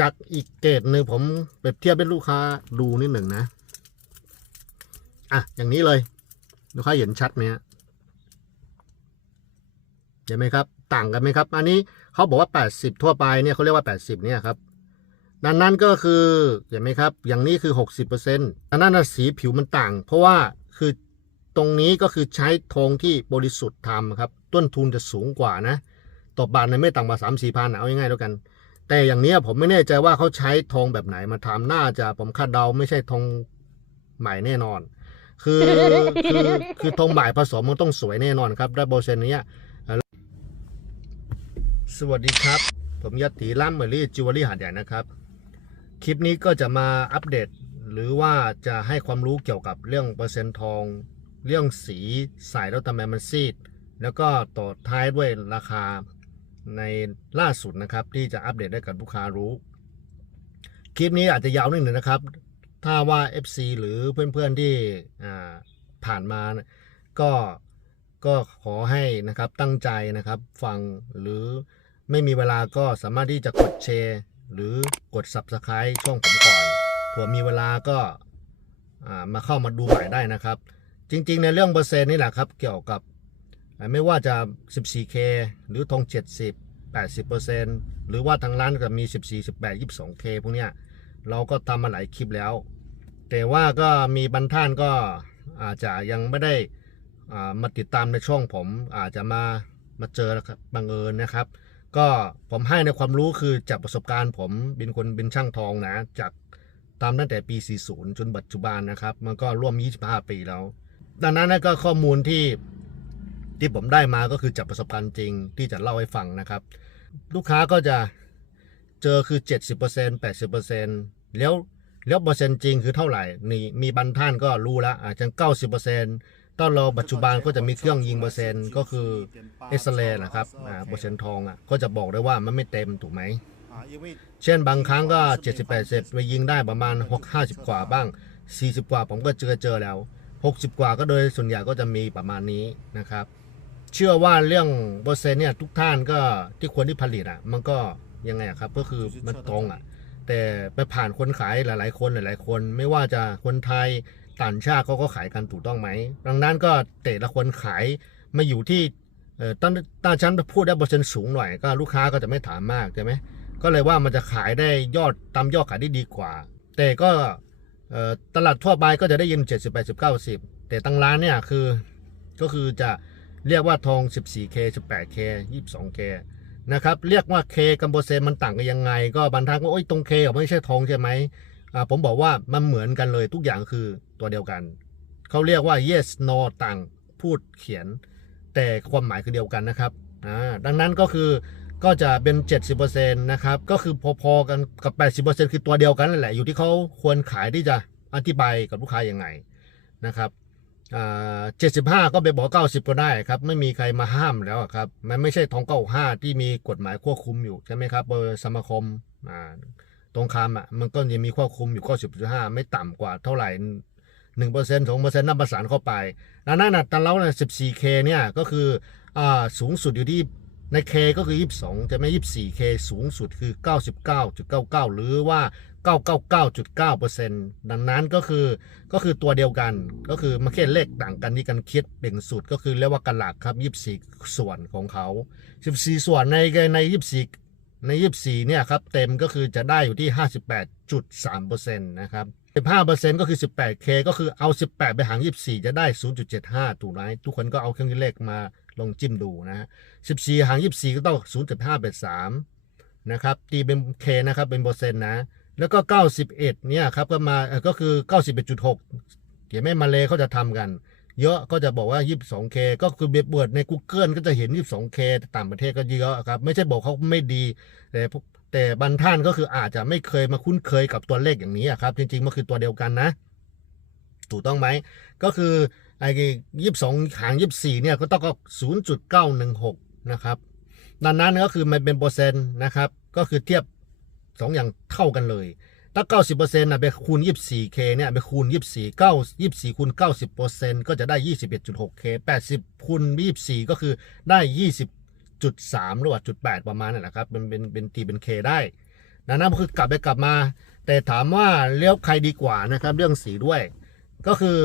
จากอีกเกรดหนึ่งผมเปรียบเทียบให้ลูกค้าดูนิดหนึ่งนะ อะ อย่างนี้เลย ลูกค้าเห็นชัดไหมฮะเห็นไหมครับ ต่างกันไหมครับ อันนี้เขาบอกว่า 80 ทั่วไปเนี่ยเขาเรียกว่า 80 เนี่ยครับดังนั้นก็คือเห็นไหมครับ อย่างนี้คือ 60%ดังนั้นสีผิวมันต่าง เพราะว่าคือตรงนี้ก็คือใช้ทองที่บริสุทธิ์ทำครับ ต้นทุนจะสูงกว่านะต่อบาทเนี่ยไม่ต่ำกว่า3 4พันเอาง่ายๆแล้วกัน แต่อย่างเนี้ยผมไม่แน่ใจว่าเขาใช้ทองแบบไหนมาทำน่าจะผมคาดเดาไม่ใช่ทองใหม่แน่นอน คือคือคือทองใหม่ผสมมันต้องสวยแน่นอนครับได้เปอร์เซ็นต์เนี้ยเอ่อสวัสดีครับ ผมยตติล่ำเมอรี่จิวเวลรี่หาดใหญ่นะครับ คลิปนี้ก็จะมาอัปเดต หรือว่าจะให้ความรู้เกี่ยวกับเรื่องเปอร์เซ็นต์ทอง เรื่องสีใส่แล้วทำไมมันซีด แล้วก็ต่อท้ายด้วยราคา ในล่าสุดนะครับ ที่จะอัปเดตให้กับลูกค้ารู้ คลิปนี้อาจจะยาวนิดหนึ่งนะครับ ถ้าว่า FC หรือเพื่อนๆที่ผ่านมานะก็ก็ขอให้นะครับตั้งใจนะครับฟังหรือไม่มีเวลาก็สามารถที่จะกดแชร์หรือกด Subscribe ช่องผมก่อนเผื่อมีเวลาก็ามาเข้ามาดูใหม่ได้นะครับ จริง ๆ ในเรื่องเปอร์เซ็นต์นี่แหละครับ เกี่ยวกับ ไม่ว่าจะ 14K หรือทอง70 80%หรือว่าทางร้านก็มี 14 18 22K พวกเนี้ยเราก็ทำมาหลายคลิปแล้ว แต่ว่าก็มีบรรท่านก็อาจจะยังไม่ได้มาติดตามในช่องผมอาจจะมามาเจอครับบังเอิญนะครับ ก็ผมให้ในความรู้คือจากประสบการณ์ผมเป็นคนเป็นช่างทองนะ จากตามตั้งแต่ปี 40 จนปัจจุบันนะครับ มันก็ร่วม 25 ปีแล้ว ดังนั้นก็ข้อมูลที่ ที่ผมได้มาก็คือจากประสบการณ์จริงที่จะเล่าให้ฟังนะครับ ลูกค้าก็จะเจอคือ 70% 80%แล้วแล้วเปอร์เซ็นต์จริงคือเท่าไหร่นี่มีบรรท่านก็รู้แล้วอาจจะ90%ตอนเราปัจจุบันก็จะมีเครื่องยิงเปอร์เซ็นต์ก็คือเอ็กซเรย์นะครับเปอร์เซ็นต์ทองอะก็จะบอกได้ว่ามันไม่เต็มถูกไหม เช่นบางครั้งก็78เสร็จไปยิงได้ประมาณ6 50กว่าบ้าง40กว่าผมก็เจอเจอแล้ว60กว่าก็โดยส่วนใหญ่ก็จะมีประมาณนี้นะครับ เชื่อว่าเรื่องเปอร์เซ็นต์เนี่ยทุกท่านก็ที่ควรที่ผลิตอะ มันก็ยังไงอะครับ ก็คือมันตรงอะ แต่ไปผ่านคนขายหลาย ๆ คนหลาย ๆ คน ไม่ว่าจะคนไทยต่างชาติเขาก็ขายกันถูกต้องไหมดังนั้นก็แต่ละคนขายมาอยู่ที่เอ่อตั้งตั้งชั้นพูดได้เปอร์เซ็นต์สูงหน่อยก็ลูกค้าก็จะไม่ถามมากใช่ไหมก็เลยว่ามันจะขายได้ยอดตามยอดขายได้ดีกว่า แต่ก็เอ่อตลาดทั่วไปก็จะได้ยิน 70 80 90 แต่ตั้งร้านเนี่ยคือก็คือจะ เรียกว่าทอง 14K 18K 22K นะครับ เรียกว่า K กับเปอร์เซนมันต่างกันยังไง ก็บางท่านก็โอ้ยตรง K อะไม่ใช่ทองใช่ไหมผมบอกว่ามันเหมือนกันเลยทุกอย่างคือตัวเดียวกัน เขาเรียกว่า yes no ต่างพูดเขียน แต่ความหมายคือเดียวกันนะครับดังนั้นก็คือก็จะเป็น 70%นะครับ ก็คือพอๆกันกับ 80%คือตัวเดียวกันนั่นแหละ อยู่ที่เขาควรขายที่จะอธิบายกับลูกค้ายังไงนะครับ อ่า75ก็ไปบอก90ก็ได้ครับ ไม่มีใครมาห้ามแล้วครับ มันไม่ใช่ทอง95ที่มีกฎหมายควบคุมอยู่ใช่ไหมครับเบอร์สมาคมตรงคำอะมันก็ยังมีควบคุมอยู่90.5ไม่ต่ำกว่าเท่าไหร่1% 2%นับประสานเข้าไปดังนั้นนะแต่เราเนี่ย 14K เคเนี่ยก็คืออ่าสูงสุดอยู่ที่ใน K ก็คือ 22 จะไม่ 24K สูงสุดคือ 99.99 หรือว่า 999.9%ดังนั้นก็คือก็คือตัวเดียวกันก็คือมาแค่เลขต่างกันที่การคิดเบ่งสุดก็คือเรียกว่ากะหลักครับ 24 ส่วนของเขา 14 ส่วนในใน24 ใน 24เนี่ยครับเต็มก็คือจะได้อยู่ที่ 58.3%นะครับ15%ก็คือ 18K ก็คือเอา 18 ไปหาร 24 จะได้ 0.75 ถูกไหมทุกคนก็เอาเครื่องคิดเลขมาลองจิ้มดูนะฮะ14 หาร 24 ก็ต้อง 0.583นะครับตีเป็น K นะครับเป็นเปอร์เซ็นต์นะ แล้วก็ 91 เนี่ยครับก็มาก็คือ 91.6 เขียนไม่มาเลยเขาจะทำกัน เยอะก็จะบอกว่า 22K ก็คือเบียบเบิดใน Google ก็จะเห็น 22K ต่างประเทศก็เยอะครับ ไม่ใช่บอกเขาไม่ดี แต่แต่บางท่านก็คืออาจจะไม่เคยมาคุ้นเคยกับตัวเลขอย่างนี้ครับ จริงๆ มันคือตัวเดียวกันนะ ถูกต้องไหม ก็คือไอ้ยี่สองหารยี่สี่เนี่ยก็ต้องก็ศูนย์จุดเก้าหนึ่งหกนะครับดังนั้นก็คือมันเป็นเปอร์เซ็นต์นะครับ ก็คือเทียบ สองอย่างเท่ากันเลย ถ้าเก้าสิบเปอร์เซ็นต์นะไปคูณยี่สี่เคเนี่ยไปคูณยี่สิบสี่เก้ายี่สี่คูณเก้าสิบเปอร์เซ็นต์ก็จะได้ยี่สิบเอ็ดจุดหกเคแปดสิบคูณยี่สี่ก็คือได้ยี่สิบจุดสามหรือว่าจุดแปดประมาณนั่นแหละครับเป็นเป็นเป็นตีเป็นเคได้ดังนั้นคือกลับไปกลับมา แต่ถามว่าเลี้ยวใครดีกว่านะครับ เรื่องสีด้วย ก็คือ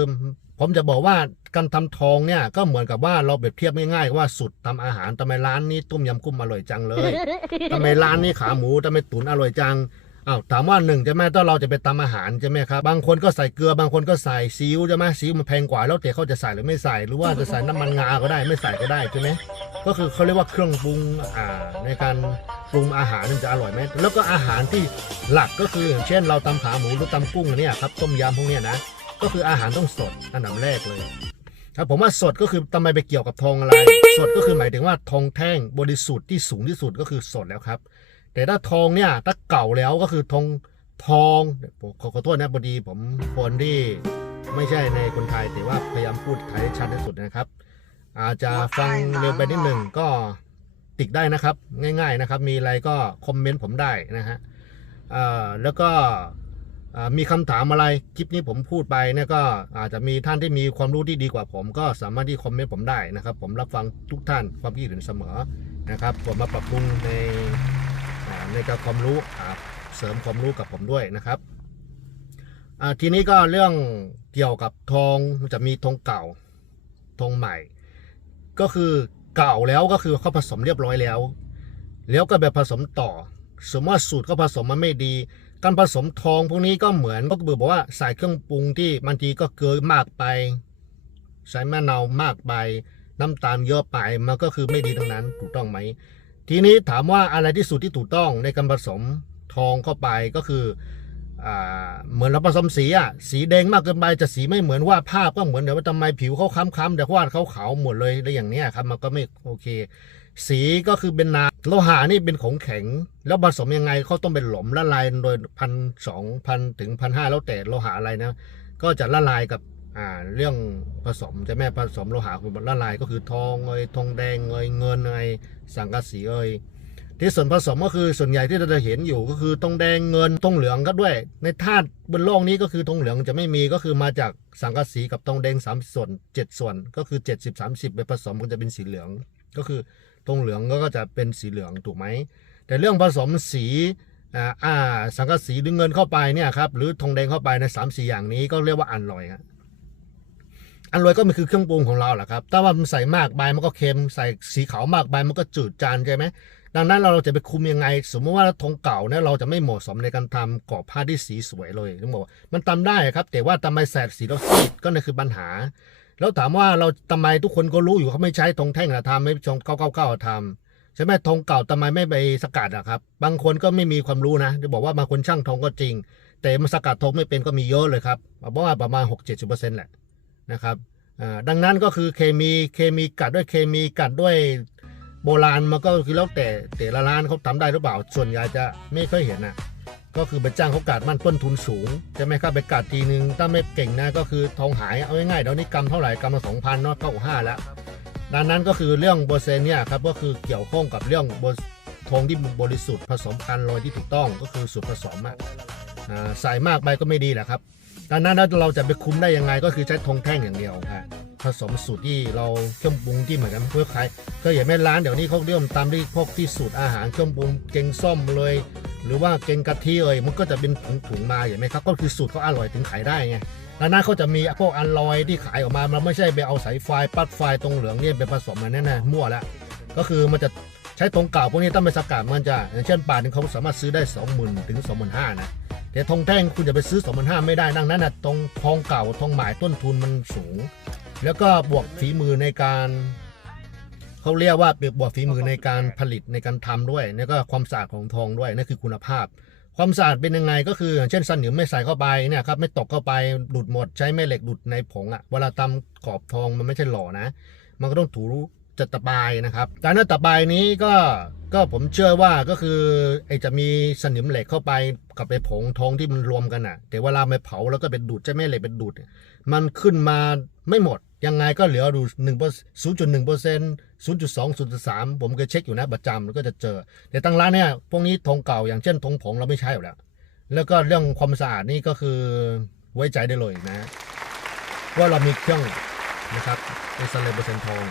ผมจะบอกว่าการทำทองเนี่ยก็เหมือนกับว่าเราเปรียบเทียบง่ายๆว่าสุดทำอาหารทำไมร้านนี้ต้มยำกุ้งอร่อยจังเลยทำไมร้านนี้ขาหมูทำไมตุ๋นอร่อยจังอ้าวถามว่าหนึ่งใช่ไหมถ้าเราจะไปทำอาหารใช่ไหมครับบางคนก็ใส่เกลือบางคนก็ใส่ซีอิ๊วใช่ไหมซีอิ๊วมันแพงกว่าแล้วแต่เขาจะใส่หรือไม่ใส่หรือว่าจะใส่น้ำมันงาก็ได้ไม่ใส่ก็ได้ใช่ไหมก็คือเขาเรียกว่าเครื่องปรุงอ่าในการปรุงอาหารมันจะอร่อยไหมแล้วก็อาหารที่หลักก็คืออย่างเช่น เราตำขาหมูหรือตำกุ้งเนี่ยครับต้มยำพวกเนี้ยนะ ก็คืออาหารต้องสดอันดับแรกเลยครับผมว่าสดก็คือทำไมไปเกี่ยวกับทองอะไร สดก็คือหมายถึงว่าทองแท่งบริสุทธิ์ที่สูงที่สุดก็คือสดแล้วครับ แต่ถ้าทองเนี่ยถ้าเก่าแล้วก็คือทองทองผมขอขอโทษนะพอดีผมคนที่ไม่ใช่ในคนไทยแต่ว่าพยายามพูดไทยให้ชัดที่สุดนะครับ อาจจะฟังเร็วไปนิดหนึ่งก็ติดได้นะครับ ง่าย ๆนะครับ มีอะไรก็คอมเมนต์ผมได้นะฮะเอ่อแล้วก็เอ่อ มีคำถามอะไรคลิปนี้ผมพูดไปเนี่ยก็อาจจะมีท่านที่มีความรู้ที่ดีกว่าผม ก็สามารถที่คอมเมนต์ผมได้นะครับ ผมรับฟังทุกท่านความคิดเห็นเสมอนะครับ ผมมาปรับปรุงในในการความรู้เสริมความรู้กับผมด้วยนะครับทีนี้ก็เรื่องเกี่ยวกับทองมันจะมีทองเก่าทองใหม่ ก็คือเก่าแล้วก็คือเขาผสมเรียบร้อยแล้ว แล้วก็แบบผสมต่อ สมมติว่าสูตรเขาผสมมาไม่ดี การผสมทองพวกนี้ก็เหมือนก็คือบอกว่าใส่เครื่องปรุงที่บางทีก็เกินมากไปใช้มะนาวมากไป น้ำตาลเยอะไปมันก็คือไม่ดีทั้งนั้นถูกต้องไหม ทีนี้ถามว่าอะไรที่สุดที่ถูกต้องในการผสมทองเข้าไปก็คือเหมือนเราผสมสีอะสีแดงมากเกินไปจะสีไม่เหมือนว่าภาพก็เหมือนเดี๋ยวว่าทำไมผิวเขาค้ำๆแต่วาดเขาขาวหมดเลยอะไรอย่างเนี้ยครับมันก็ไม่โอเค สีก็คือเป็นน้ำโลหะนี่เป็นของแข็ง แล้วผสมยังไงเขาต้องเป็นหลอมละลายโดยพันสองพันถึงพันห้าแล้วแต่โลหะอะไรนะ ก็จะละลายกับอ่าเรื่องผสมจะแม่ผสมโลหะคือละลายก็คือทองเอยทองแดงเอยเงินเอยสังกะสีเอยที่ส่วนผสมก็คือส่วนใหญ่ที่เราจะเห็นอยู่ก็คือทองแดงเงินทองเหลืองก็ด้วย ในธาตุบนโลกนี้ก็คือทองเหลืองจะไม่มีก็คือมาจากสังกะสีกับทองแดงสามส่วนเจ็ดส่วนก็คือเจ็ดสิบสามสิบไปผสมก็จะเป็นสีเหลืองก็คือ ทองเหลืองก็จะเป็นสีเหลืองถูกไหม แต่เรื่องผสมสีอ่าสังกะสีหรือเงินเข้าไปเนี่ยครับหรือทองแดงเข้าไปในสามสี่อย่างนี้ก็เรียกว่าอันลอยครับอันลอยก็มันคือเครื่องปรุงของเราแหละครับถ้าว่ามันใส่มากไปมันก็เค็มใส่สีขาวมากไปมันก็จืดจานใช่ไหมดังนั้นเราจะไปคุมยังไง สมมติว่าทองเก่าเนี่ยเราจะไม่เหมาะสมในการทำกรอบผ้าที่สีสวยเลยต้องบอกว่ามันทำได้ครับ แต่ว่าทำไมแสดสีแล้วซีดก็นั่นคือปัญหา แล้วถามว่าเราทำไมทุกคนก็รู้อยู่เขาไม่ใช้ทองแท่งอะทำไม่ทองเก้าเก้าเก้าทำใช่ไหมทองเก่าทำไมไม่ไปสกัดอะครับ บางคนก็ไม่มีความรู้นะจะบอกว่าบางคนช่างทองก็จริง แต่มันสกัดทองไม่เป็นก็มีเยอะเลยครับเพราะว่าประมาณ6 7 0แหละนะครับดังนั้นก็คือเคมีเคมีกัดด้วยเคมีกัดด้วยโบราณมันก็คือแล้วแต่แต่ละร้านเขาทำได้หรือเปล่าส่วนใหญ่จะไม่ค่อยเห็นนะ ก็คือไปจ้างเขากัดมันต้นทุนสูงใช่ไหมครับไปกัดทีนึงถ้าไม่เก่งนะก็คือทองหายเอาง่ายๆเดี๋ยวนี้กำเท่าไหร่กำละสองพันเนาะก็ห้าแล้วดังนั้นก็คือเรื่องเปอร์เซ็นต์เนี่ยครับก็คือเกี่ยวข้องกับเรื่องทองที่บริสุทธิ์ผสมกันลอยที่ถูกต้องก็คือสูตรผสมอะใส่มากไปก็ไม่ดีแหละครับดังนั้นเราจะไปคุ้มได้ยังไงก็คือใช้ทองแท่งอย่างเดียวครับ ผสมสูตรที่เราเครื่องปรุงที่เหมือนกันเพื่อขายก็อย่างแม่ร้านเดี๋ยวนี้เขาเริ่มตามที่พวกที่สูตรอาหารเครื่องปรุงเกงส้มเลย หรือว่าเกงกะทิเอ่ยมันก็จะเป็นถุงๆมาอย่างไหมครับก็คือสูตรเขาอร่อยถึงขายได้ไงดังนั้นเขาจะมีพวกอันลอยที่ขายออกมามันไม่ใช่ไปเอาสายไฟปลั๊กไฟตรงเหลืองเนี่ยไปผสมมันแน่ๆมั่วแล้วก็คือมันจะใช้ทองเก่าพวกนี้ต้องไปสกัดมันจะอย่างเช่นบาทนึงเขาสามารถซื้อได้ 20,000ถึง25,000นะแต่ทองแท่งคุณจะไปซื้อ 25,000ไม่ได้ดังนั้นนะตรงทองเก่าทองหมายต้นทุนมันสูง แล้วก็บวกฝีมือในการเขาเรียกว่าบวกฝีมือในการผลิตในการทำด้วยแล้วก็ความสะอาดของทองด้วยนั่นคือคุณภาพ ความสะอาดเป็นยังไงก็คือเช่นสนิมไม่ใส่เข้าไปเนี่ยครับไม่ตกเข้าไปดูดหมดใช้แม่เหล็กดูดในผงอะ่ะเวลาตำขอบทองมันไม่ใช่หล่อนะ มันก็ต้องถูจะตะบายนะครับการนัตะบายนี้ก็ก็ผมเชื่อว่าก็คือไอจะมีสนิมเหล็กเข้าไปกับไปผงทองที่มันรวมกันอะ แต่เวลาไปเผาแล้วก็เป็นดูดใช่แม่เหล็กเป็นดูด มันขึ้นมาไม่หมด ยังไงก็เหลือดูหนึ่งศูนย์จุดหนึ่งเปอร์เซ็นต์ศูนย์จุดสองศูนย์จุดสามผมเคยเช็คอยู่นะประจำแล้วก็จะเจอ แต่ตั้งร้านเนี่ยพวกนี้ทองเก่าอย่างเช่นทองผงเราไม่ใช้อยู่แล้ว แล้วก็เรื่องความสะอาดนี่ก็คือไว้ใจได้เลยนะ ว่าเรามีเครื่องนะครับในสเลเปอร์เซ็นต์ทอง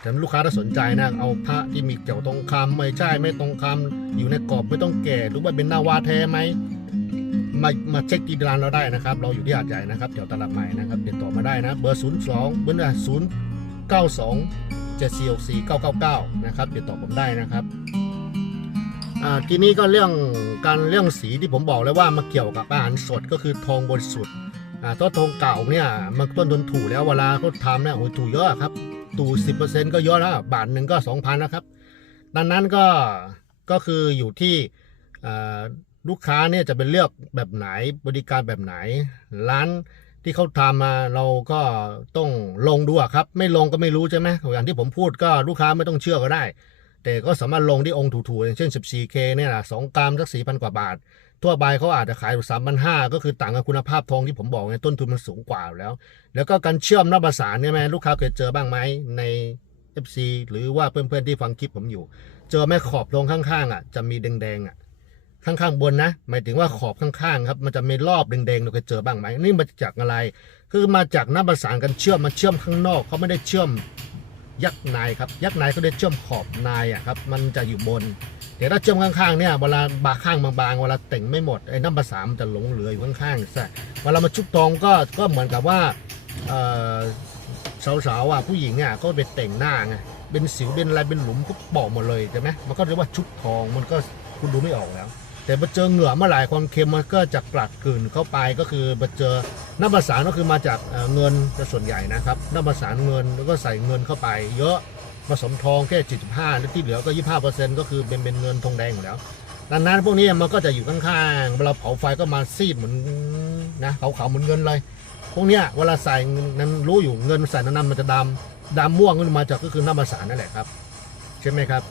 แต่ลูกค้าถ้าสนใจนะ เอาพระที่มีเกี่ยวตรงคำไม่ใช่ไม่ตรงคำอยู่ในกรอบไม่ต้องแก่รือว่าเป็นหน้าวาแท้ไหม มามาเช็คที่ร้านเราได้นะครับ เราอยู่ที่หาดใหญ่นะครับแถวตลาดใหม่นะครับติดต่อมาได้นะ เบอร์ 0 2เบอร์ศูนย์เก้าสองเจ็ดสี่หกสี่เก้าเก้าเก้านะครับติดต่อผมได้นะครับทีนี้ก็เรื่องการเรื่องสีที่ผมบอกเลยว่ามาเกี่ยวกับอาหารสดก็คือทองบริสุทธิ์ถ้าทองเก่าเนี่ยมันต้นทุนถูกแล้วเวลาเขาทำเนี่ยโอ้ยถูกเยอะครับตู่สิบเปอร์เซ็นต์ก็เยอะแล้วบาทหนึ่งก็สองพันนะครับ ดังนั้นก็ก็คืออยู่ที่ ลูกค้าเนี่ยจะเป็นเลือกแบบไหนบริการแบบไหน ร้านที่เขาทำมาเราก็ต้องลงดูครับ ไม่ลงก็ไม่รู้ใช่ไหมอย่างที่ผมพูดก็ลูกค้าไม่ต้องเชื่อก็ได้ แต่ก็สามารถลงที่องค์ถูกๆอย่างเช่น 14K เนี่ยนะสองกรัมสัก4,000กว่าบาท ทั่วไปเขาอาจจะขายอยู่3,500ก็คือต่างกับคุณภาพทองที่ผมบอกไงต้นทุนมันสูงกว่าแล้ว แล้วก็การเชื่อมหน้าประสานเนี่ยแม่ลูกค้าเคยเจอบ้างไหมใน FC หรือว่าเพื่อนๆที่ฟังคลิปผมอยู่ เจอแม่ขอบตรงข้างๆอะจะมีแดงๆอะ ข้างๆบนนะ หมายถึงว่าขอบข้างๆครับ มันจะมีรอบแดงๆเราเคยเจอบ้างไหมนี่มาจากอะไร คือมาจากหน้าประสานกันเชื่อมมาเชื่อมข้างนอกเขาไม่ได้เชื่อมยักษ์ในครับ ยักษ์ในเขาได้เชื่อมขอบในอะครับ มันจะอยู่บน แต่ถ้าเชื่อมข้างๆเนี่ย เวลาบาข้างบางๆ เวลาแต่งไม่หมด ไอ้น้ำประสานมันจะหลงเหลืออยู่ข้างๆใช่เวลามาชุบทองก็ก็เหมือนกับว่าสาวๆอะผู้หญิงอะก็ไปแต่งหน้าไงเป็นสิวเป็นอะไรเป็นหลุมก็บอกหมดเลยใช่ไหมมันก็เรียกว่าชุบทองมันก็คุณดูไม่ออกแล้ว แต่พอเจอเหงื่อเมื่อไหร่ความเค็มมันก็จะกลัดกลืนเข้าไปก็คือพอเจอน้ำประสานก็คือมาจากเอ่อเงินจะส่วนใหญ่นะครับน้ำประสานเงินแล้วก็ใส่เงินเข้าไป เยอะผสมทองแค่ 75แล้วที่เหลือก็ 25%ก็คือเป็นเป็นเงินทองแดงอยู่แล้วดังนั้นพวกนี้มันก็จะอยู่ข้างๆเวลาเผาไฟก็มาซีดเหมือนนะขาวๆเหมือนเงินเลย พวกนี้เวลาใส่นั้นรู้อยู่เงินใส่น้ำมันจะดำดำม่วงก็มาจากก็คือน้ำประสานนั่นแหละครับใช่ไหมครับ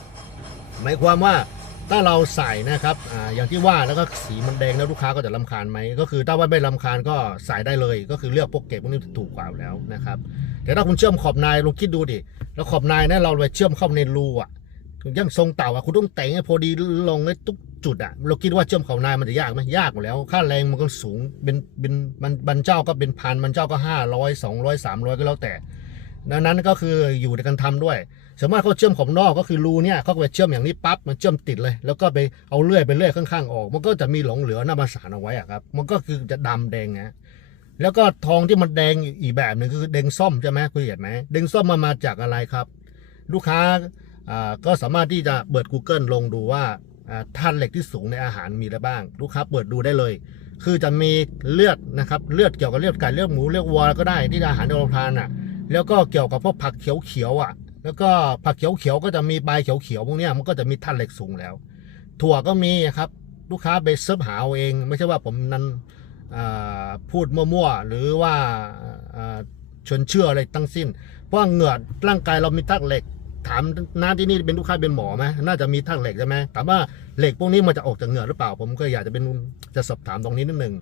หมายความว่า ถ้าเราใส่นะครับอ่าอย่างที่ว่าแล้วก็สีมันแดงแล้วลูกค้าก็จะลำคาญไหมก็คือถ้าว่าไม่ลำคาญก็ใส่ได้เลย ก็คือเลือกพวกเก็บพวกนี้ถูกกว่าแล้วนะครับแต่ถ้าคุณเชื่อมขอบในลองคิดดูดิแล้วขอบในเนี่ยเราไปเชื่อมเข้าในรูอะยังทรงเต่าอะคุณต้องแต่งให้พอดีลงให้ทุกจุดอะเราคิดว่าเชื่อมขอบในมันจะยากไหมยากหมดแล้ว ค่าแรงมันก็สูงเป็นเป็นมันบรรเจ้าก็เป็นพันบรรเจ้าก็ห้าร้อยสองร้อยสามร้อยก็แล้วแต่ดังนั้นก็คืออยู่ในการทำด้วย สามารถเขาเชื่อมขอบนอกก็คือรูเนี่ยเขาก็ไปเชื่อมอย่างนี้ปั๊บมันเชื่อมติดเลย แล้วก็ไปเอาเลื่อยไปเลื่อยข้างๆออก มันก็จะมีหลงเหลือหน้าประสานเอาไว้อะครับมันก็คือจะดำแดงนะแล้วก็ทองที่มันแดงอีกแบบหนึ่งคือแดงส้มใช่ไหมคุณเห็นไหมแดงส้มมันมาจากอะไรครับ ลูกค้าก็สามารถที่จะเปิด Google ลงดูว่าอ่าธาตุเหล็กที่สูงในอาหารมีอะไรบ้าง ลูกค้าเปิดดูได้เลย คือจะมีเลือดนะครับเลือดเกี่ยวกับเลือดไก่เลือดหมูเลือดวัวก็ได้ที่อาหารที่เราทานอะ แล้วก็เกี่ยวกับพวกผักเขียวๆอะ แล้วก็ผักเขียวๆก็จะมีใบเขียวๆพวกนี้มันก็จะมีธาตุเหล็กสูงแล้ว ถั่วก็มีครับ ลูกค้าไปเสิร์ชหาเอาเอง ไม่ใช่ว่าผมนั้นพูดมั่วๆหรือว่าชวนเชื่ออะไรตั้งสิ้น เพราะเหงื่อร่างกายเรามีธาตุเหล็ก ถามน้าที่นี่เป็นลูกค้าเป็นหมอไหมน่าจะมีธาตุเหล็กใช่ไหมถามว่าเหล็กพวกนี้มันจะออกจากเหงื่อหรือเปล่า ผมก็อยากจะเป็นจะสอบถามตรงนี้นิดหนึ่ง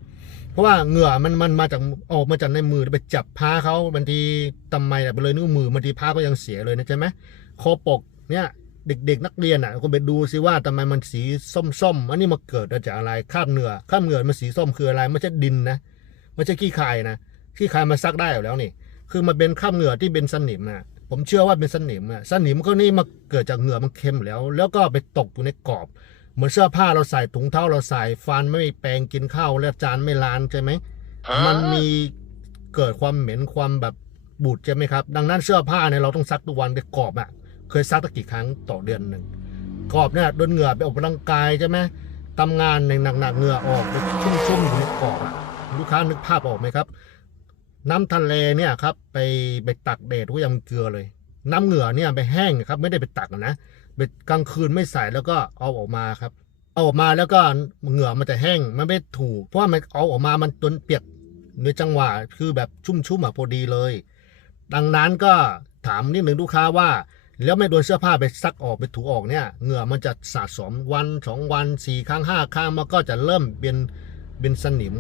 ราะว่าเหงื่อมันมันมาจากออกมาจากในมือไปจับผ้าเขาบางทีทำไมอะไปเลยนิ้วมือบางทีผ้าก็ยังเสียเลยนะใช่ไหมคอปกเนี่ยเด็กๆ นักเรียนอะคุณไปดูซิว่าทำไมมันสีส้มๆอันนี้มาเกิดมาจากอะไรคราบเหงื่อคราบเหงื่อมันสีส้มคืออะไรไม่ใช่ดินนะไม่ใช่ขี้คายนะขี้คายมาซักได้อยู่แล้วนี่คือมันเป็นคราบเหงื่อที่เป็นสนิมนะผมเชื่อว่าเป็นสนิมอะสนิมก็นี่มาเกิดจากเหงื่อมันเค็มแล้ว แล้วก็ไปตกอยู่ในกรอบ เหมือนเสื้อผ้าเราใส่ถุงเท้าเราใส่ฟันไม่แปรงกินข้าวแล้วจานไม่ล้างใช่ไหมมันมีเกิดความเหม็นความแบบบูดใช่ไหมครับ ดังนั้นเสื้อผ้าเนี่ยเราต้องซักทุกวันแต่กรอบอะ่ะเคยซักตั้งกี่ครั้งต่อเดือนหนึ่งกรอบเนี่ยโดนเหงื่อไปออกกำลังกายใช่ไหมทำงานในหนักๆเหงื่อออกไปชุ่มๆอยู่ในกรอบอะลูกค้านึกภาพออกไหมครับ น้ำทะเลเนี่ยครับไปไปตักแดดก็ยังเกลือเลย น้ำเหงื่อเนี่ยไปแห้งครับ ไม่ได้ไปตักนะ ไปกลางคืนไม่ใส่แล้วก็เอาออกมาครับ เอาออกมาแล้วก็เหงื่อมันจะแห้งมันไม่ถูก เพราะว่ามันเอาออกมามันจนเปียกในจังหวะคือแบบชุ่มๆอะพอดีเลย ดังนั้นก็ถามนิดหนึ่งลูกค้าว่า แล้วไม่โดนเสื้อผ้าไปซักออกไปถูออกเนี่ยเหงื่อมันจะสะสมวันสองวันสี่ครั้งห้าครั้งมันก็จะเริ่มเป็นเป็นสนิม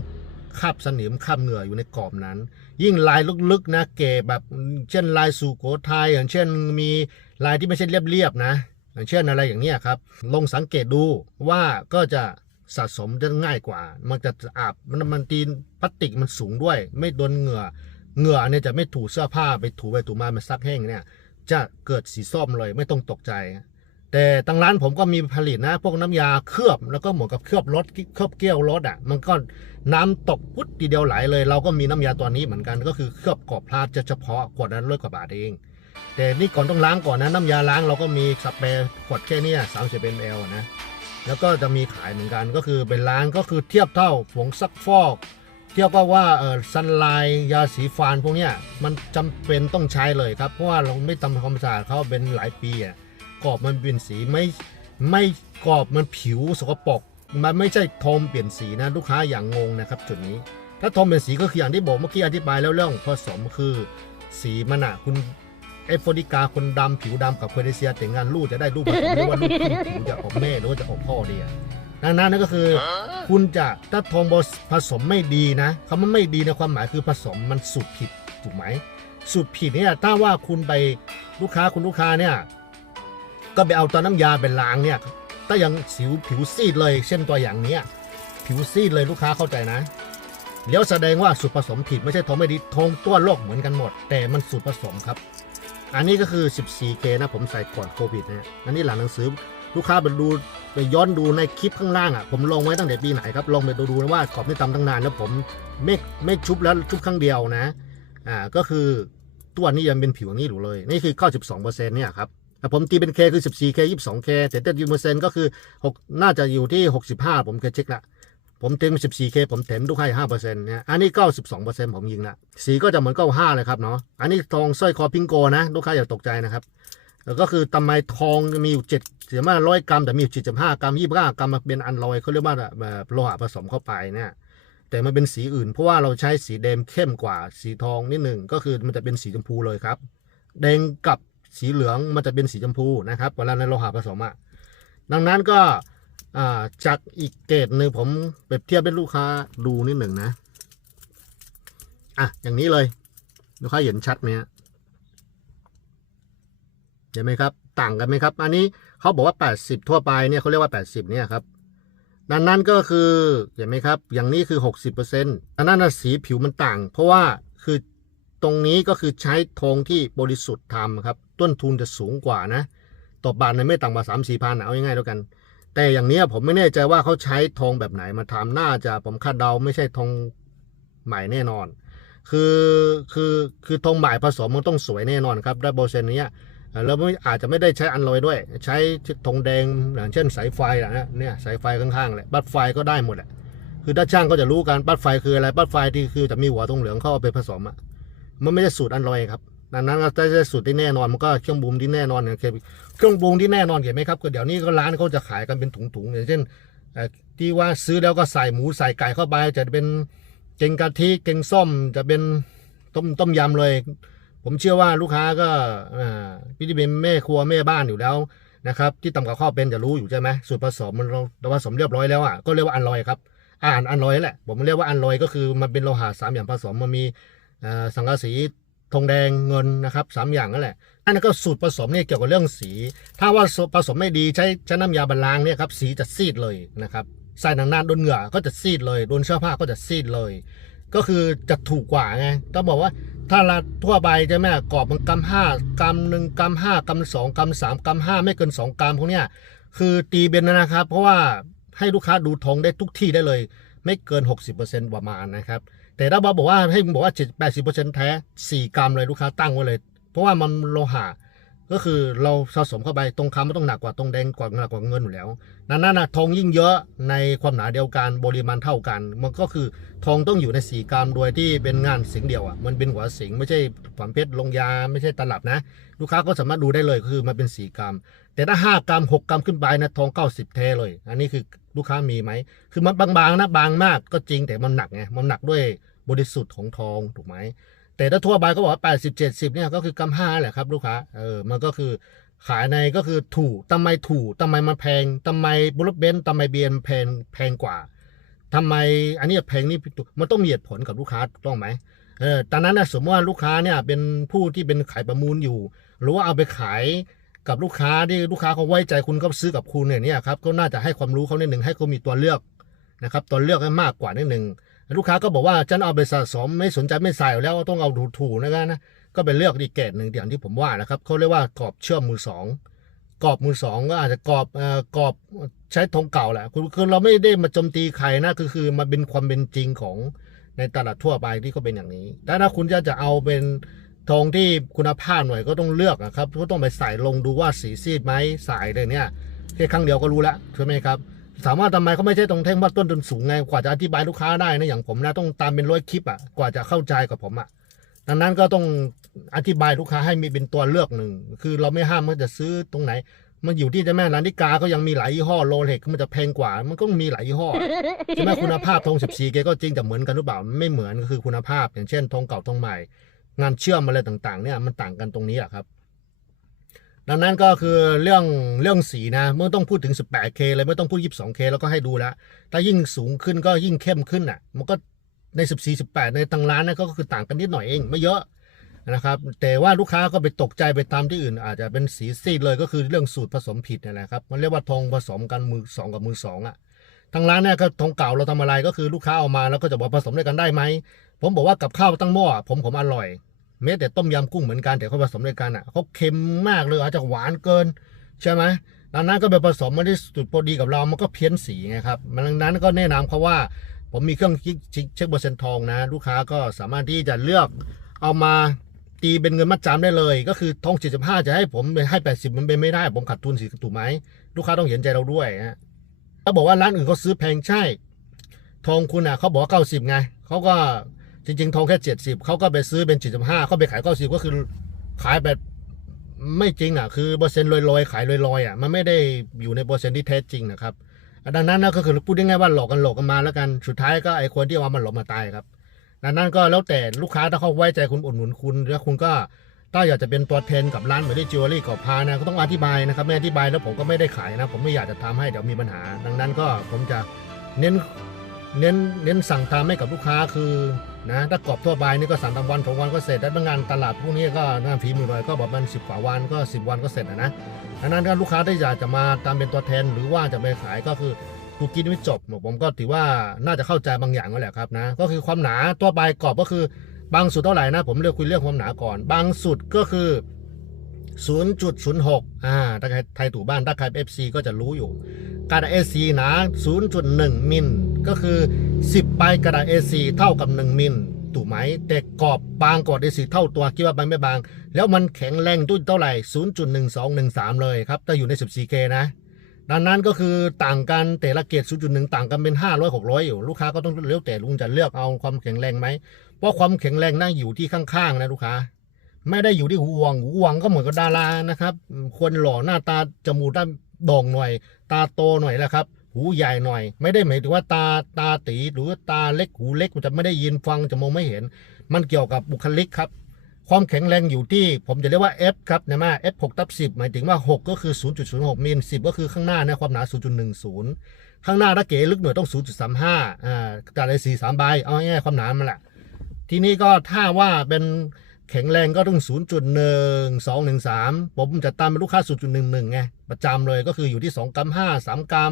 คาบสนิมคาบเหงื่ออยู่ในกรอบนั้น ยิ่งลายลึกๆนะเก๋แบบเช่นลายสุโขทัยอย่างเช่นมีลายที่ไม่ใช่เรียบๆนะ อย่างเช่นอะไรอย่างนี้ครับ ลองสังเกตดูว่าก็จะสะสมจะง่ายกว่า มันจะอาบมันมันตีนพลาสติกมันสูงด้วย ไม่โดนเหงื่อเหงื่อเนี่ยจะไม่ถูเสื้อผ้าไปถูไปถูมามันซักแห้งเนี่ย จะเกิดสีส้มเลยไม่ต้องตกใจ แต่ทางร้านผมก็มีผลิตนะ พวกน้ำยาเคลือบแล้วก็เหมือนกับเคลือบรถเคลือบเกลียวรถอะ มันก็น้ำตกพุดทีเดียวไหลเลย เราก็มีน้ำยาตัวนี้เหมือนกันก็คือเคลือบกรอบพลาสเฉพาะขวดนั้นร้อยกว่าบาทเอง แต่นี่ก่อนต้องล้างก่อนนะ น้ำยาล้างเราก็มีสเปรย์ขวดแค่เนี้สามสิบมลนะแล้วก็จะมีขายเหมือนกันก็คือเป็นล้างก็คือเทียบเท่าผงซักฟอก เทียบก็ว่าเออซันไลน์ยาสีฟันพวกเนี้ยมันจำเป็นต้องใช้เลยครับ เพราะว่าเราไม่ทำความสะอาดเขาเป็นหลายปีอะกรอบมันเป็นสีไม่ไม่กรอบมันผิวสกปรกมันไม่ใช่โทมเปลี่ยนสีนะลูกค้าอย่างงงนะครับจุดนี้ ถ้าโทมเปลี่ยนสีก็คืออย่างที่บอกเมื่อกี้อธิบายแล้วเรื่องผสมคือสีมันอะคุณ เอฟโฟดิกาคนดำผิวดำกับเคเดเซียแต่งงานลูกจะได้ลูกผสมหรือว่าลูกครึ่งผิวจะออกแม่หรือว่าจะออกพ่อดีอะดังนั้นนั่นก็คือ คุณจะถ้าทองผสมไม่ดีนะคำว่าไม่ดีในความหมายคือผสมมันสูตรผิดถูกไหมสูตรผิดเนี่ยถ้าว่าคุณไปลูกค้าคุณลูกค้าเนี่ยก็ไปเอาตอนน้ำยาไปล้างเนี่ยถ้ายังสิวผิวซีดเลยเช่นตัวอย่างเนี้ยผิวซีดเลยลูกค้าเข้าใจนะเดี๋ยวแสดงว่าสูตรผสมผิดไม่ใช่ทองไม่ดีทองตัวโลกเหมือนกันหมด แต่มันสูตรผสมครับ อันนี้ก็คือ 14K นะผมใส่ก่อนโควิดนะอันนี้หลังหนังสือลูกค้าไปดูไปย้อนดูในคลิปข้างล่างอะผมลงไว้ตั้งแต่ปีไหนครับลองไปดูดูนะว่าขอบนี่ตำตั้งนานแล้วผมไม่ไม่ชุบแล้วชุบครั้งเดียวนะอ่าก็คือตัวนี้ยังเป็นผิวนี้อยู่เลย นี่คือ92%เนี่ยครับแต่ผมตีเป็น K คือ 14K 22K แต่เต็มยูเปอร์เซ็นต์ก็คือ6น่าจะอยู่ที่ 65 ผมเคยเช็คละ ผมเต็ม 14K ผมเต็มลูกค้า5%เนี่ยอันนี้ 92%ผมยิงละสีก็จะเหมือน95เลยครับเนาะอันนี้ทองสร้อยคอพิงโกนะ ลูกค้าอย่าตกใจนะครับแล้วก็คือทำไมทองมีอยู่เจ็ดเสียมาร้อยกรัมแต่มีอยู่เจุดห้ากรัมยี่สิบห้ากรัมมาเป็นอันลอยเขาเรียกว่าแบบโลหะผสมเข้าไปเนี่ยแต่มันเป็นสีอื่น เพราะว่าเราใช้สีแดงเข้มกว่าสีทองนิดหนึ่งก็คือมันจะเป็นสีชมพูเลยครับ แดงกับสีเหลืองมันจะเป็นสีชมพูนะครับเวลาในโลหะผสมอะดังนั้นก็ จากอีกเกรดหนึ่งผมเปรียบเทียบให้ลูกค้าดูนิดหนึ่งนะ อะ อย่างนี้เลย ลูกค้าเห็นชัดไหมฮะเห็นไหมครับ ต่างกันไหมครับ อันนี้เขาบอกว่า 80 ทั่วไปเนี่ยเขาเรียกว่า 80 เนี่ยครับดังนั้นก็คือเห็นไหมครับ อย่างนี้คือ 60%ดังนั้นนะสีผิวมันต่าง เพราะว่าคือตรงนี้ก็คือใช้ทองที่บริสุทธิ์ทำครับ ต้นทุนจะสูงกว่านะต่อบาทเนี่ยไม่ต่ำกว่า3 4พันเอาง่ายๆแล้วกัน แต่อย่างเนี้ยผมไม่แน่ใจว่าเขาใช้ทองแบบไหนมาทำน่าจะผมคาดเดาไม่ใช่ทองใหม่แน่นอน คือคือคือทองใหม่ผสมมันต้องสวยแน่นอนครับได้เปอร์เซ็นต์นี้แล้วไม่อาจจะไม่ได้ใช้อันลอยด้วย ใช้ธงแดงอย่างเช่นสายไฟนะฮะเนี่ยสายไฟข้างๆแหละบัตรไฟก็ได้หมดแหละคือถ้าช่างก็จะรู้กันบัตรไฟคืออะไรบัตรไฟที่คือจะมีหัวตรงเหลืองเข้าเอาไปผสมอะมันไม่ใช่สูตรอันลอยครับ ดังนั้นถ้าจะสูตรที่แน่นอนมันก็เครื่องบูมที่แน่นอนอย่างเครื่องบูมที่แน่นอนเห็นไหมครับก็เดี๋ยวนี้ก็ร้านเขาจะขายกันเป็นถุงๆอย่างเช่นที่ว่าซื้อแล้วก็ใส่หมูใส่ไก่เข้าไปจะเป็นเกงกะทิเกงส้มจะเป็นต้มต้มยำเลย ผมเชื่อว่าลูกค้าก็พี่ที่เป็นแม่ครัวแม่บ้านอยู่แล้วนะครับ ที่ทำกับข้าวเป็นจะรู้อยู่ใช่ไหมสูตรผสมมันเราผสมเรียบร้อยแล้วอะก็เรียกว่าอันลอยครับอ่านอันลอยแหละผมเรียกว่าอันลอยก็คือมันเป็นโลหะสามอย่างผสมมันมีสังกะสี ทองแดงเงินนะครับสามอย่างนั่นแหละ อันนั้นก็สูตรผสมเนี่ยเกี่ยวกับเรื่องสี ถ้าว่าผสมไม่ดีใช้ใช้น้ำยาบรรลางเนี่ยครับสีจะซีดเลยนะครับใส่นานๆโดนเหงื่อก็จะซีดเลยโดนเสื้อผ้าก็จะซีดเลย ก็คือจะถูกกว่าไงต้องบอกว่าถ้าเราทั่วไปใช่ไหมกรอบมันกรัมห้ากรัมหนึ่งกรัมห้ากรัมสองกรัมสามกรัมห้าไม่เกินสองกรัมพวกเนี้ยคือตีเป็นนะครับ เพราะว่าให้ลูกค้าดูทองได้ทุกที่ได้เลย ไม่เกิน 60%ประมาณนะครับ แต่ถ้าบอกว่าให้บอกว่า7 80%แปดสิเปอร์เซ็นต์แท้4กรัมเลยลูกค้าตั้งไว้เลย เพราะว่ามันโลหะก็คือเราสะสมเข้าไปตรงคำมันต้องหนักกว่าตรงแดงกว่าหนักกว่าเงินอยู่แล้ว นั้นน่ะทองยิ่งเยอะในความหนาเดียวกันปริมาณเท่ากัน มันก็คือทองต้องอยู่ในสีกรัมโดยที่เป็นงานสิงเดียวอะมันเป็นหัวสิงไม่ใช่ฝันเพชรลงยาไม่ใช่ตลับนะ ลูกค้าก็สามารถดูได้เลยคือมันเป็นสีกรัม แต่ถ้าห้ากรัมหกกรัมขึ้นไปนะทองเก้าสิบเทเลย อันนี้คือลูกค้ามีไหมคือมันบางๆนะบางมากก็จริงแต่มันหนักไงมันหนักด้วย บริสุทธิ์ของทองถูกไหมแต่ถ้าทั่วไปก็บอกว่า80 70เนี่ยก็คือกรัมห้าแหละครับลูกค้าเออมันก็คือขายในก็คือถูกทำไมถูกทำไมมันแพงทำไมบุรถเบนทำไมเบียนแพงแพงกว่าทำไมอันนี้แพงนี่มันต้องมีเหตุผลกับลูกค้าถูกต้องไหมเออตอนนั้นนะสมมติว่าลูกค้าเนี่ยเป็นผู้ที่เป็นขายประมูลอยู่ หรือว่าเอาไปขายกับลูกค้าที่ลูกค้าเขาไว้ใจคุณก็ซื้อกับคุณเนี่ยครับก็น่าจะให้ความรู้เขาในหนึ่งให้เขามีตัวเลือกนะครับตัวเลือกให้มากกว่านิดหนึ่ง ลูกค้าก็บอกว่าฉันเอาไปสะสมไม่สนใจไม่ใส่แล้วต้องเอาถูๆนะครับนะก็ก็ไปเลือกอีเกรดหนึ่งอย่างที่ผมว่านะครับเขาเรียกว่ากรอบเชื่อมมือสองกรอบมือสองก็อาจจะกรอบเอ่อกรอบใช้ธงเก่าแหละคือคือเราไม่ได้มาโจมตีใครนะคือคือมาเป็นความเป็นจริงของในตลาดทั่วไปที่เขาเป็นอย่างนี้แต่ถ้าคุณจะจะเอาเป็นธงที่คุณภาพหน่อยก็ต้องเลือกนะครับก็ต้องไปใส่ลงดูว่าสีซีดไหมสายเลยเนี่ยแค่ครั้งเดียวก็รู้แล้วใช่ไหมครับ ถามว่าทำไมเขาไม่ใช่ตรงเท่งว่าต้นทุนสูงไงกว่าจะอธิบายลูกค้าได้นะอย่างผมนะต้องตามเป็นร้อยคลิปอะกว่าจะเข้าใจกับผมอะดังนั้นก็ต้องอธิบายลูกค้าให้มีเป็นตัวเลือกหนึ่งคือเราไม่ห้ามว่าจะซื้อตรงไหน มันอยู่ที่จ้าแม่นาฬิกาก็ยังมีหลายยี่ห้อโรเล็กมันจะแพงกว่า มันก็มีหลายยี่ห้อใช่ไหมคุณภาพธง14เกก็จริงแต่เหมือนกันหรือเปล่าไม่เหมือนก็คือคุณภาพ อย่างเช่นธงเก่าธงใหม่ งานเชื่อมอะไรต่างๆเนี่ยมันต่างกันตรงนี้อะครับ ดังนั้นก็คือเรื่องเรื่องสีนะเมื่อต้องพูดถึง 18K เลยไม่ต้องพูด 22K แล้วก็ให้ดูแล้วถ้ายิ่งสูงขึ้นก็ยิ่งเข้มขึ้นอะ มันก็ใน 14 18 ในทางร้านนะก็คือต่างกันนิดหน่อยเองไม่เยอะนะครับ แต่ว่าลูกค้าก็ไปตกใจไปตามที่อื่น อาจจะเป็นสีซีดเลยก็คือเรื่องสูตรผสมผิดนี่แหละครับ มันเรียกว่าทองผสมกันมือสองกับมือสองอะทางร้านเนี่ยก็ทองเก่าเราทำอะไรก็คือลูกค้าเอามาแล้วก็จะบอกผสมด้วยกันได้ไหมผมบอกว่ากับข้าวตั้งหม้อผมผมอร่อย แม้แต่ต้มยำกุ้งเหมือนกันแต่เขาผสมด้วยกันอะเขาเค็มมากเลยอาจจะหวานเกิน ใช่ไหมดังนั้นก็ไปผสมมาที่จุดพอดีกับเรามันก็เพี้ยนสีไงครับดังนั้นก็แนะนำเขาว่า ผมมีเครื่องเช็คเปอร์เซ็นต์ทองนะ ลูกค้าก็สามารถที่จะเลือกเอามาตีเป็นเงินมัดจำได้เลย ก็คือทอง75จะให้ผมให้ 80 มันเป็นไม่ได้ ผมขาดทุนสิถูกไหมลูกค้าต้องเห็นใจเราด้วยฮะเขาบอกว่าร้านอื่นเขาซื้อแพงใช่ ทองคุณอะเขาบอกว่า90ไงเขาก็ จริง ๆ ทองแค่70เขาก็ไปซื้อเป็น75เขาไปขาย90ก็คือขายแบบไม่จริงอะคือเปอร์เซ็นต์ลอยๆขายลอยๆอะมันไม่ได้อยู่ในเปอร์เซ็นต์ที่แท้จริงนะครับดังนั้นนะก็คือพูดง่ายๆว่าหลอกกันหลอกกันมาแล้วกันสุดท้ายก็ไอ้คนที่เอามันหลอกมาตายครับดังนั้นก็แล้วแต่ลูกค้าถ้าเขาไว้ใจคุณอุดหนุนคุณแล้วคุณก็ถ้าอยากจะเป็นตัวแทนกับร้านเหมือนที่จิวเวลรี่กอบพานะก็ต้องอธิบายนะครับไม่อธิบายแล้วผมก็ไม่ได้ขายนะ ผมไม่อยากจะทำให้เดี๋ยวมีปัญหา ดังนั้นก็ผมจะเน้น เน้นเน้นสั่งทำให้กับลูกค้าคือนะถ้ากรอบทั่วไปนี่ก็สั่งตามวันสองวันก็เสร็จแล้วงานตลาดพวกนี้ก็งานฝีมือหน่อยก็บอกมันสิบกว่าวันก็สิบวันก็เสร็จนะนะดังนั้นถ้าลูกค้าที่อยากจะมาตามเป็นตัวแทน หรือว่าจะไปขายก็คือกูกินไม่จบผมก็ถือว่าน่าจะเข้าใจบางอย่างก็แหละครับนะก็คือความหนาตัวไปกรอบก็คือบางสุดเท่าไหร่นะผมเลือกคุยเรื่องความหนาก่อน บางสุดก็คือ 0.06 อ่า ถ้าใครไทยถูกบ้าน ถ้าใครเอฟซีก็จะรู้อยู่ กระดาษ A4 หนา 0.1 มิล ก็คือ 10 ใบกระดาษ A4 เท่ากับ 1 มิล ถูกไหม แต่กรอบบางกว่า A4 เท่าตัว คิดว่าบางไม่บาง แล้วมันแข็งแรงด้วยเท่าไหร่ 0.1213 เลยครับ ถ้าอยู่ใน 14K นะ ดังนั้นก็คือต่างกันแต่ละเกรด0.1 ต่างกันเป็น 500 600 อยู่ ลูกค้าก็ต้องเลือกแต่ลุงจะเลือกเอาความแข็งแรงไหม เพราะความแข็งแรงนั่งอยู่ที่ข้างๆนะลูกค้า ไม่ได้อยู่ที่หูวงหูวงก็เหมือนกับดารานะครับคนหล่อหน้าตาจมูกด้านโด่งหน่อย ตาโตหน่อยแหละครับ หูใหญ่หน่อย ไม่ได้หมายถึงว่าตาตาตีหรือว่าตาเล็กหูเล็กมันจะไม่ได้ยินฟังจะมองไม่เห็น มันเกี่ยวกับบุคลิกครับความแข็งแรงอยู่ที่ผมจะเรียกว่า F ครับนะมา F 6ทับ10 หมายถึงว่า 6 ก็คือ 0.06 มิล 10 ก็คือข้างหน้านะความหนา 0.10 ข้างหน้าถ้าเก๋ลึกหน่อยต้อง 0.35 อ่ากระดาษสีสามใบเอาง่ายๆความหนามันแหละ ทีนี้ก็ถ้าว่าเป็น แข็งแรงก็ต้อง 0.1 2 1 3 ผมจะตามเป็นลูกค้า 0.11 ไง ประจำเลยก็คืออยู่ที่ 2กรัม5 3กรัม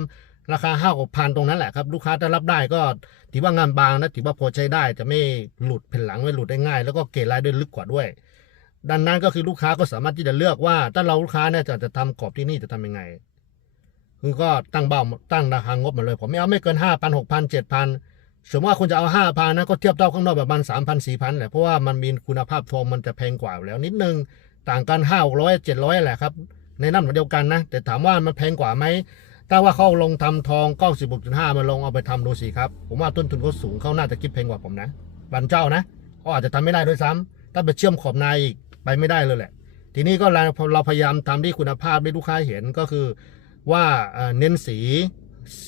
ราคา5 6พันตรงนั้นแหละครับ ลูกค้าถ้ารับได้ก็ถือว่างานบางนะถือว่าพอใช้ได้จะไม่หลุดแผ่นหลังไม่หลุดได้ง่าย แล้วก็เกลายด้วยลึกกว่าด้วย ดังนั้นก็คือลูกค้าก็สามารถที่จะเลือกว่า ถ้าเราลูกค้าเนี่ยจะจะทำกรอบที่นี่จะทำยังไง คือก็ตั้งเบ้าตั้งราคางบมาเลย ผมไม่เอาไม่เกิน5,000 6,000 7,000 สมมติว่าคุณจะเอาห้าพันนะก็เทียบเท่าข้างนอกแบบมันสามพันสี่พันแหละเพราะว่ามันมีคุณภาพทองมันจะแพงกว่าแล้วนิดนึงต่างกันห้าร้อยเจ็ดร้อยแหละครับในน้ำหนักเดียวกันนะ แต่ถามว่ามันแพงกว่าไหมถ้าว่าเขาลงทำทองก้าสิบหกจุดห้ามาลงเอาไปทำดูสิครับ ผมว่าต้นทุนเขาสูงเขาน่าจะคิดแพงกว่าผมนะบันเจ้านะเขาอาจจะทำไม่ได้ด้วยซ้ำถ้าไปเชื่อมขอบในอีกไปไม่ได้เลยแหละ ทีนี้ก็เราเราพยายามทำที่คุณภาพให้ลูกค้าเห็นก็คือ ว่าเอ่อเน้นสี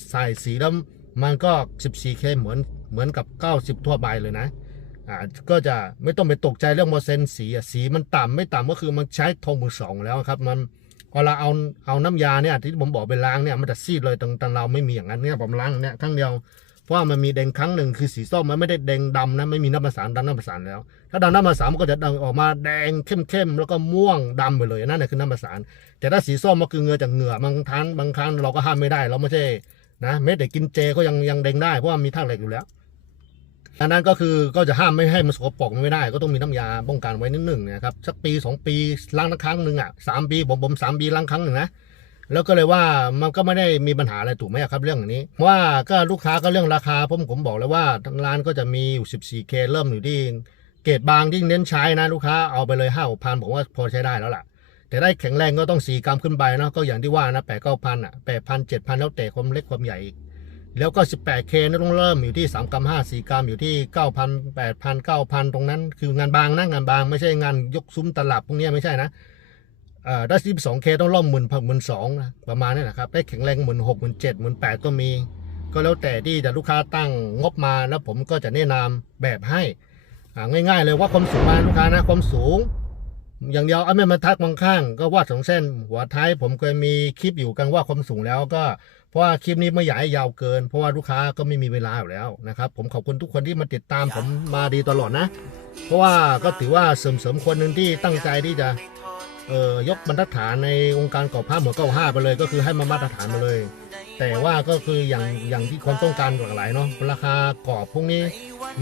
ใส่สีแล้ว มันก็ 14K เหมือนเหมือนกับ 90 ทั่วไปเลยนะอ่าก็จะไม่ต้องไปตกใจเรื่องเปอร์เซ็นต์สีอะสีมันต่ำไม่ต่ำก็คือมันใช้ทงมือสองแล้วครับ มันเวลาเอาเอาน้ำยาเนี่ยที่ผมบอกไปล้างเนี่ยมันจะซีดเลยตรงตรงเราไม่มีอย่างนั้นเนี่ยผมล้างเนี่ยครั้งเดียวเพราะว่ามันมีแดงครั้งหนึ่งคือสีส้มมันไม่ได้แดงดำนะไม่มีน้ำประสานดันน้ำประสานแล้ว ถ้าดันน้ำประสานมันก็จะดออกมาแดงเข้มๆแล้วก็ม่วงดำไปเลยนั่นแหละคือน้ำประสานแต่ถ้าสีส้มมันคือเงือจากเหงื่อบางครั้งบางครั้งเราก็ห้ามไม่ได้เราไม่ใช่ นะแม้แต่กินเจก็ยังยังแดงได้เพราะว่ามีธาตุเหล็กอยู่แล้วอันนั้นก็คือก็จะห้ามไม่ให้มันสกปรกไม่ได้ ก็ต้องมีน้ำยาป้องกันไว้นิดหนึ่งนะครับสักปีสองปีล้างครั้งหนึ่งอะสามปีผมผมสามปีล้างครั้งหนึ่งนะแล้วก็เลยว่ามันก็ไม่ได้มีปัญหาอะไรถูกไหมครับเรื่องนี้ว่าก็ลูกค้าก็เรื่องราคาผมผมบอกเลยว่าทางร้านก็จะมีอยู่ 14K เริ่มอยู่ที่เกรดบางที่เน้นใช้นะลูกค้าเอาไปเลยห้าพันผมว่าพอใช้ได้แล้วล่ะ แต่ได้แข็งแรงก็ต้องสี่กรัมขึ้นไปเนาะก็อย่างที่ว่านะแปดเก้าพันอะแปดพันเจ็ดพันแล้วแต่ความเล็กความใหญ่อีกแล้วก็ 18K นะต้องเริ่มอยู่ที่ 3กรัม5 4กรัมอยู่ที่ 9,000 8,000 9,000 ตรงนั้น คืองานบางนะงานบางไม่ใช่งานยกซุ้มตลับพวกนี้ไม่ใช่นะเออได้ 12K ต้องร่อมหมื่นหมื่นสองนะประมาณนี้นะครับ ได้แข็งแรงหมื่นหกหมื่นเจ็ดหมื่นแปดก็มี ก็แล้วแต่ที่จะลูกค้าตั้งงบมาแล้วผมก็จะแนะนำแบบให้อ่าง่ายๆเลยว่าความสูงมาลูกค้านะความสูง อย่างเดียวเอาไม่มาทักบางข้าง ก็วาดสองเส้น หัวท้ายผมเคยมีคลิปอยู่กันว่าความสูงแล้วก็เพราะว่าคลิปนี้ไม่อยากให้ยาวเกิน เพราะว่าลูกค้าก็ไม่มีเวลาอยู่แล้วนะครับผมขอบคุณทุกคนที่มาติดตามผมมาดีตลอดนะ เพราะว่าก็ถือว่าเสริมเสริมคนหนึ่งที่ตั้งใจที่จะเอ่อยกบรรทัดฐานในองค์การก่อผ้าหมือนเก้าห้าไปเลย ก็คือให้มามาตรฐานมาเลย แต่ว่าก็คืออย่างอย่างที่ความต้องการหลากหลายเนาะราคากรอบพวกนี้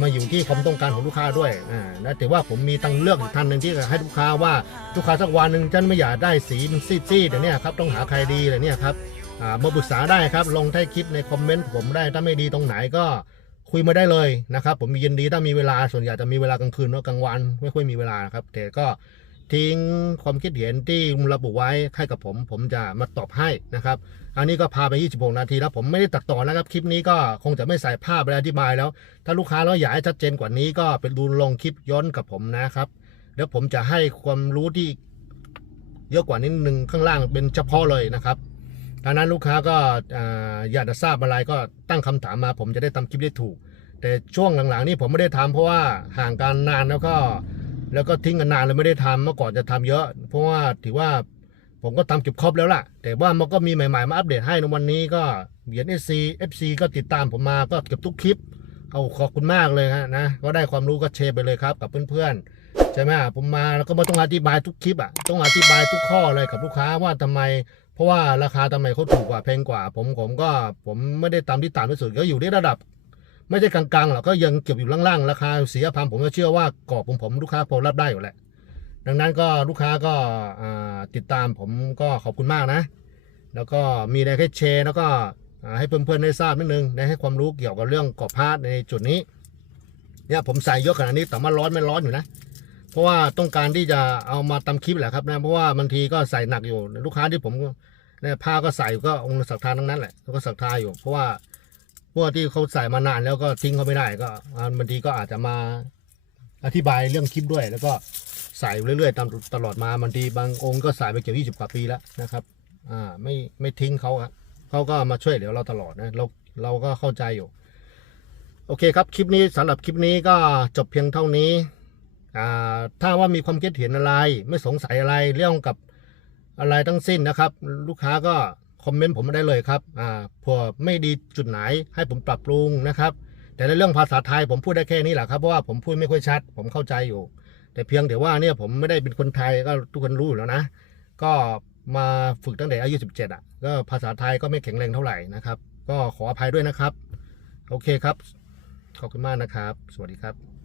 มาอยู่ที่ความต้องการของลูกค้าด้วยอ่าและถือว่าผมมีตังเลือกอีกท่านหนึ่งที่จะให้ลูกค้าว่าลูกค้าสักวันหนึ่งฉันไม่อยากได้สีมันซีดๆเดี๋ยวนี้ครับต้องหาใครดีเลยเนี่ยครับอ่ามาปรึกษาได้ครับลงใต้คลิปในคอมเมนต์ผมได้ถ้าไม่ดีตรงไหนก็คุยมาได้เลยนะครับ ผมมียินดีถ้ามีเวลาส่วนใหญ่จะมีเวลากลางคืนเนอะกลางวัน ไม่ค่อยมีเวลาครับแต่ก็ ทิ้งความคิดเห็นที่ระบุไว้ให้กับผม ผมจะมาตอบให้นะครับ อันนี้ก็พาไป 26 นาทีแล้วผมไม่ได้ตัดต่อนะครับ คลิปนี้ก็คงจะไม่ใส่ภาพอะไรอธิบายแล้ว ถ้าลูกค้าเราอยากให้ชัดเจนกว่านี้ก็เป็นดูลงคลิปย้อนกับผมนะครับแล้วผมจะให้ความรู้ที่เยอะกว่านิดนึงข้างล่างเป็นเฉพาะเลยนะครับดังนั้นลูกค้าก็อยากจะทราบอะไรก็ตั้งคำถามมา ผมจะได้ทำคลิปได้ถูก แต่ช่วงหลังๆนี่ผมไม่ได้ทำเพราะว่าห่างกันนานแล้วก็ แล้วก็ทิ้งกันนานเลยไม่ได้ทำเมื่อก่อนจะทำเยอะ เพราะว่าถือว่าผมก็ทำเก็บครบแล้วล่ะ แต่ว่ามันก็มีใหม่ๆมาอัปเดตให้ในวันนี้ก็เหรียญ SC FC ก็ติดตามผมมาก็เก็บทุกคลิปเอาขอบคุณมากเลยฮะนะก็ได้ความรู้ก็แชร์ไปเลยครับกับเพื่อนๆใช่ไหมผมมาแล้วก็ไม่ต้องอธิบายทุกคลิปอะต้องอธิบายทุกข้อเลยกับลูกค้าว่าทำไม เพราะว่าราคาทำไมเขาถูกกว่าแพงกว่า ผมผมก็ผมไม่ได้ตามที่ต่ำที่สุดก็อยู่ที่ระดับ ไม่ใช่กลางๆหรอกก็ยังเก็บอยู่ล่างๆ ราคาเสียพันผมก็เชื่อว่ากรอบของผมลูกค้าพอรับได้อยู่แหละ ดังนั้นก็ลูกค้าก็ติดตามผมก็ขอบคุณมากนะ แล้วก็มีอะไรให้แชร์แล้วก็ให้เพื่อนๆได้ทราบนิดนึงได้ให้ความรู้เกี่ยวกับเรื่องกรอบพาร์ทในจุดนี้เนี่ยผมใส่เยอะขนาดนี้แต่ว่าร้อนไม่ร้อนอยู่นะ เพราะว่าต้องการที่จะเอามาทำคลิปแหละครับนะเพราะว่าบางทีก็ใส่หนักอยู่ลูกค้าที่ผมเนี่ยผ้าก็ใส่ก็องค์ศรัทธาทั้งนั้นแหละแล้วก็ศรัทธาอยู่ เพราะว่า พวกที่เขาใส่มานานแล้วก็ทิ้งเขาไม่ได้ก็บางทีก็อาจจะมาอธิบายเรื่องคลิปด้วย แล้วก็ใส่เรื่อยๆตามตลอดมาบางทีบางองค์ก็ใส่ไปเกือบยี่สิบกว่าปีแล้วนะครับ อ่าไม่ไม่ทิ้งเขาครับเขาก็มาช่วยเหลือเราตลอดนะเราเราก็เข้าใจอยู่ โอเคครับคลิปนี้สำหรับคลิปนี้ก็จบเพียงเท่านี้อ่าถ้าว่ามีความคิดเห็นอะไร ไม่สงสัยอะไรเรื่องกับอะไรทั้งสิ้นนะครับ ลูกค้าก็ คอมเมนต์ผมมาได้เลยครับอ่าเผื่อไม่ดีจุดไหนให้ผมปรับปรุงนะครับ แต่ในเรื่องภาษาไทยผมพูดได้แค่นี้แหละครับเพราะว่าผมพูดไม่ค่อยชัด ผมเข้าใจอยู่ แต่เพียงแต่ว่าเนี่ยผมไม่ได้เป็นคนไทยก็ทุกคนรู้อยู่แล้วนะ ก็มาฝึกตั้งแต่อายุ 17 อะ ก็ภาษาไทยก็ไม่แข็งแรงเท่าไหร่นะครับ ก็ขออภัยด้วยนะครับ โอเคครับ ขอบคุณมากนะครับ สวัสดีครับ